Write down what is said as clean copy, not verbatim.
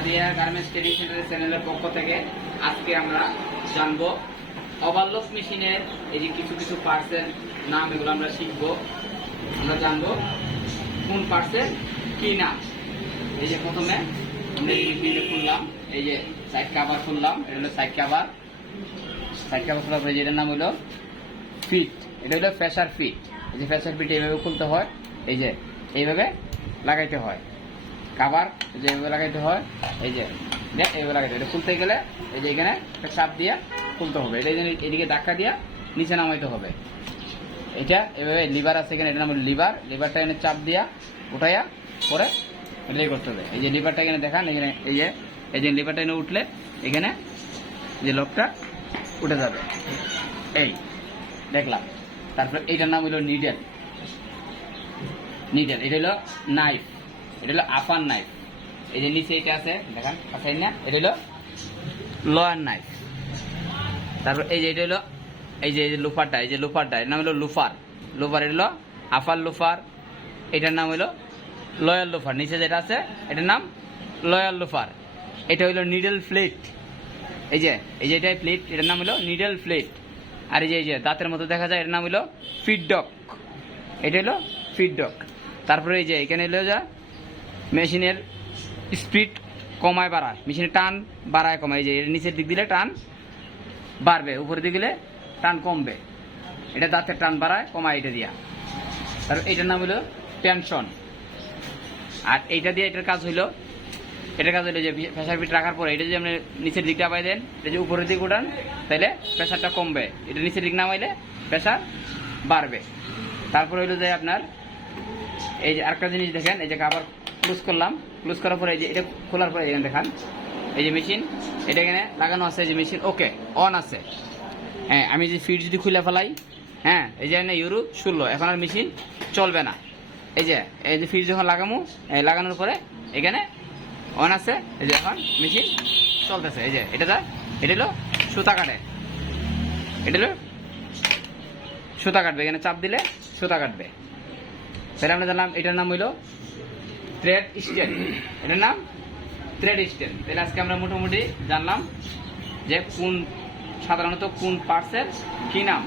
Sadia garments training সেন্টারের চ্যানেলের পক্ষ থেকে আজকে আমরা জানবো ওভারলক মেশিনের এই যে কিছু কিছু পার্টসের নাম, এগুলো আমরা শিখবো। আমরা জানবো কোন পার্টসের কি নাম। এই যে প্রথমে আমরা এই মেশিনে খুললাম, এই যে সাইড কভার খুললাম, এটা হলো সাইড কভার। সাইড কভার খোলার পরে যেটার নাম হলো ফিট, এটা হলো প্রেসার ফিট। এই যে প্রেসার ফিট এইভাবে খুলতে হয়, এই যে এইভাবে লাগাইতে হয়। কাভার যেভাবে লাগাইতে হয়, এই যে এইভাবে লাগাইতে হয়। এটা খুলতে গেলে এই যে এখানে একটা চাপ দিয়ে খুলতে হবে, এটা এদিকে ধাক্কা দিয়ে নিচে নামাইতে হবে। এটা এভাবে লিভার আছে এখানে, এটা নাম হলো লিভার। লিভারটা এখানে চাপ দিয়া উঠাইয়া পরে এটাই করতে হবে। এই যে লিভারটা এখানে দেখান, এখানে এই যে লিভারটা এনে উঠলে এখানে যে লকটা উঠে যাবে, এই দেখলাম। তারপরে এইটার নাম হলো নিডেল। নিডেল এটা হলো নাইফ, এটা হলো আপার নাইফ। এই যে নিচে এটা আছে দেখান, পাশাই না, এটা হলো লোয়ার নাইফ। তারপর এই যে এটা হলো এই যে লুফারটা, এই যে লুফারটা এর নাম হলো লুফার। লুফার এটা হলো আপার লুফার, এটার নাম হলো লয়ার লুফার। নিচে যেটা আছে এটার নাম লয়ার লুফার। এটা হলো নিডেল প্লেট, এই যে এটাই প্লেট, এটার নাম হলো নিডেল প্লেট। আর এই যে দাঁতের মতো দেখা যায়, এটার নাম হলো ফিডডক, এটা হলো ফিডডক। তারপরে এই যে এখানে হলো যা মেশিনের স্পিড কমায় বাড়ায়, মেশিনের টান বাড়ায় কমায়। এই যে নিচের দিক দিলে টান বাড়বে, উপরের দিক দিলে টান কমবে। এটা দাঁতের টান বাড়ায় কমায় এটা দিয়া। তারপর এটার নাম হলো টেনশন। আর এইটা দিয়ে এটার কাজ হইলো যে প্রেসার ফিট রাখার পরে এটা যদি আপনি নিচের দিকটা পাই দেন, এটা যে উপরের দিক উঠান, তাহলে প্রেসারটা কমবে। এটা নিচের দিক নামাইলে প্রেসার বাড়বে। তারপরে হইলো যে আপনার এই যে আরেকটা জিনিস দেখেন, এই যে আবার ক্লোজ করলাম, ক্লোজ করার পরে এই যে এটা খোলার পরে এখানে দেখান, এই যে মেশিন এটা এখানে লাগানো আছে, যে মেশিন ওকে অন আছে। হ্যাঁ, আমি যে ফিট যদি খুলে ফেলাই, হ্যাঁ এই যে ইউরো 16, এখন আর মেশিন চলবে না। এই যে ফিট যখন লাগানোর পরে এখানে অন আছে, এই যে এখন মেশিন চলতেছে। এই যে এটা হলো সুতা কাটে, এটা হলো সুতা কাটবে, এখানে চাপ দিলে সুতা কাটবে। তাহলে আমরা জানলাম এটার নাম হইলো থ্রেড স্টেন, এটার নাম থ্রেড স্টেন। তাহলে আজকে আমরা মোটামুটি জানলাম যে সাধারণত কোন পার্টসের কি নাম।